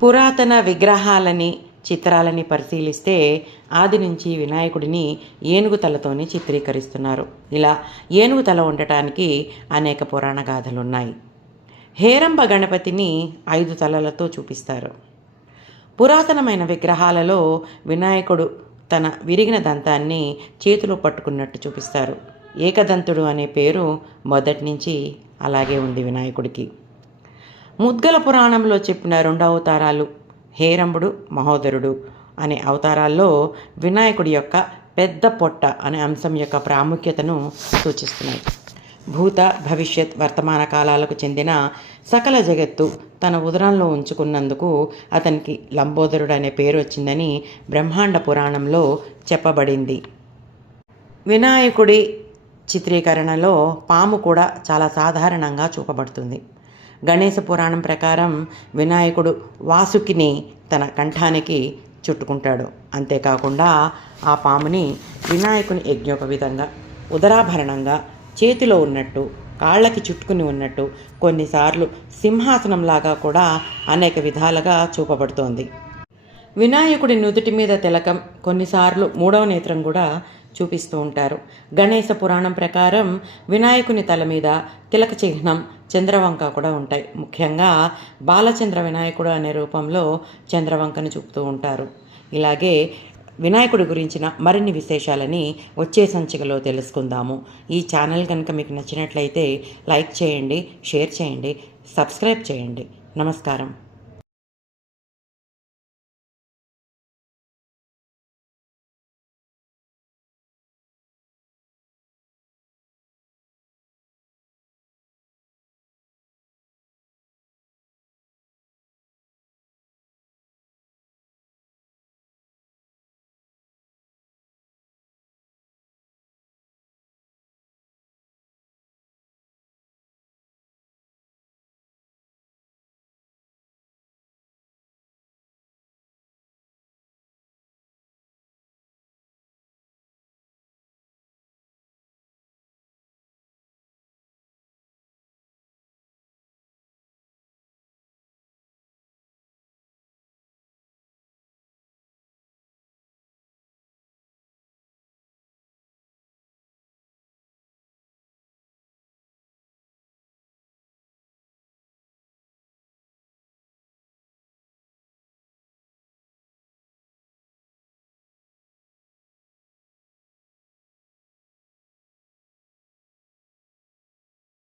పురాతన విగ్రహాలని చిత్రాలని పరిశీలిస్తే ఆది నుంచి వినాయకుడిని ఏనుగు తలతోనే చిత్రీకరిస్తున్నారు. ఇలా ఏనుగు తల ఉండటానికి అనేక పురాణ గాథలున్నాయి. హేరంబ గణపతిని 5 తలలతో చూపిస్తారు. పురాతనమైన విగ్రహాలలో వినాయకుడు తన విరిగిన దంతాన్ని చేతిలో పట్టుకున్నట్టు చూపిస్తారు. ఏకదంతుడు అనే పేరు మొదటి నుంచి అలాగే ఉంది వినాయకుడికి. ముద్గల పురాణంలో చెప్పిన 2 అవతారాలు హేరంబుడు, మహోదరుడు అనే అవతారాల్లో వినాయకుడి యొక్క పెద్ద పొట్ట అనే అంశం యొక్క ప్రాముఖ్యతను సూచిస్తున్నాయి. భూత, భవిష్యత్, వర్తమాన కాలాలకు చెందిన సకల జగత్తు తన ఉదరంలో ఉంచుకున్నందుకు అతనికి లంబోదరుడు అనే పేరు వచ్చిందని బ్రహ్మాండ పురాణంలో చెప్పబడింది. వినాయకుడి చిత్రీకరణలో పాము కూడా చాలా సాధారణంగా చూపబడుతుంది. గణేశ పురాణం ప్రకారం వినాయకుడు వాసుకిని తన కంఠానికి చుట్టుకుంటాడు. అంతేకాకుండా ఆ పాముని వినాయకుని యజ్ఞోపవిధంగా, ఉదరాభరణంగా, చేతిలో ఉన్నట్టు, కాళ్ళకి చుట్టుకుని ఉన్నట్టు, కొన్నిసార్లు సింహాసనంలాగా కూడా అనేక విధాలుగా చూపబడుతోంది. వినాయకుడి నుదుటి మీద తిలకం, కొన్నిసార్లు 3వ నేత్రం కూడా చూపిస్తూ ఉంటారు. గణేశ పురాణం ప్రకారం వినాయకుని తల మీద తిలక చిహ్నం, చంద్రవంక కూడా ఉంటాయి. ముఖ్యంగా బాలచంద్ర వినాయకుడు అనే రూపంలో చంద్రవంకను చూపుతూ ఉంటారు. ఇలాగే వినాయకుడి గురించిన మరిన్ని విశేషాలని వచ్చే సంచికలో తెలుసుకుందాము. ఈ ఛానల్ కనుక మీకు నచ్చినట్లయితే లైక్ చేయండి, షేర్ చేయండి, సబ్స్క్రైబ్ చేయండి. నమస్కారం.